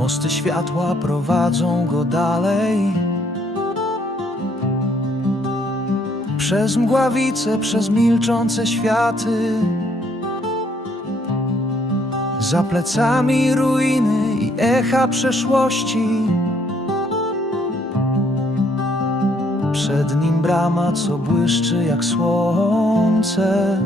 Mosty światła prowadzą go dalej. Przez mgławice, przez milczące światy. Za plecami ruiny i echa przeszłości. Przed nim brama, co błyszczy jak słońce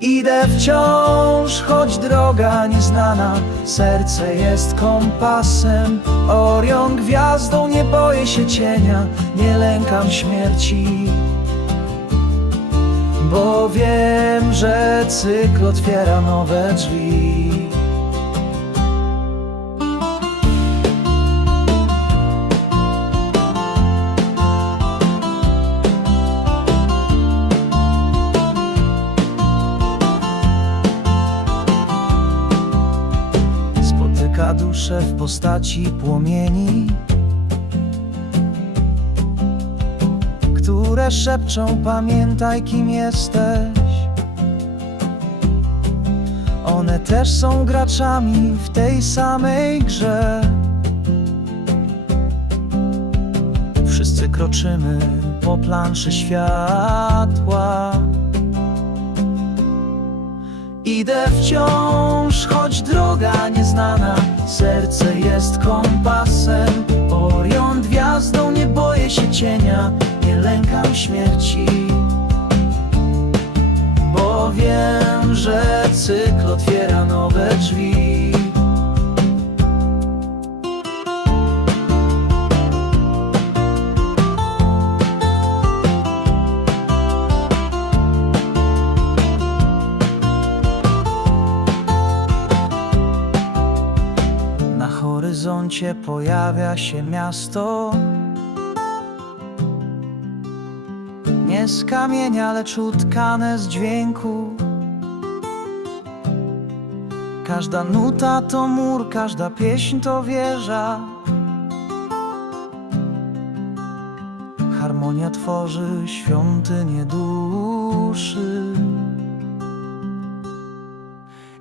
Idę wciąż, choć droga nieznana. Serce jest kompasem Orion gwiazdą, nie boję się cienia Nie lękam śmierci. Bo wiem, że cykl otwiera nowe drzwi duszę w postaci płomieni Które szepczą pamiętaj kim jesteś. One też są graczami w tej samej grze. Wszyscy kroczymy po planszy światła. Idę wciąż, choć droga nieznana Serce jest kompasem Orion gwiazdą, nie boję się cienia Nie lękam śmierci. Bo wiem, że cykl otwiera nowe drzwi horyzoncie pojawia się miasto. Nie z kamienia, lecz utkane z dźwięku. Każda nuta to mur, każda pieśń to wieża. Harmonia tworzy świątynię duszy.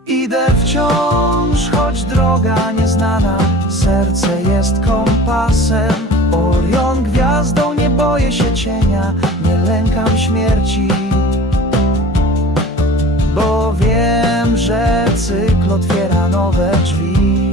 Idę wciąż, Serce jest kompasem. Orion gwiazdą, nie boję się cienia Nie lękam śmierci. Bo wiem, że cykl otwiera nowe drzwi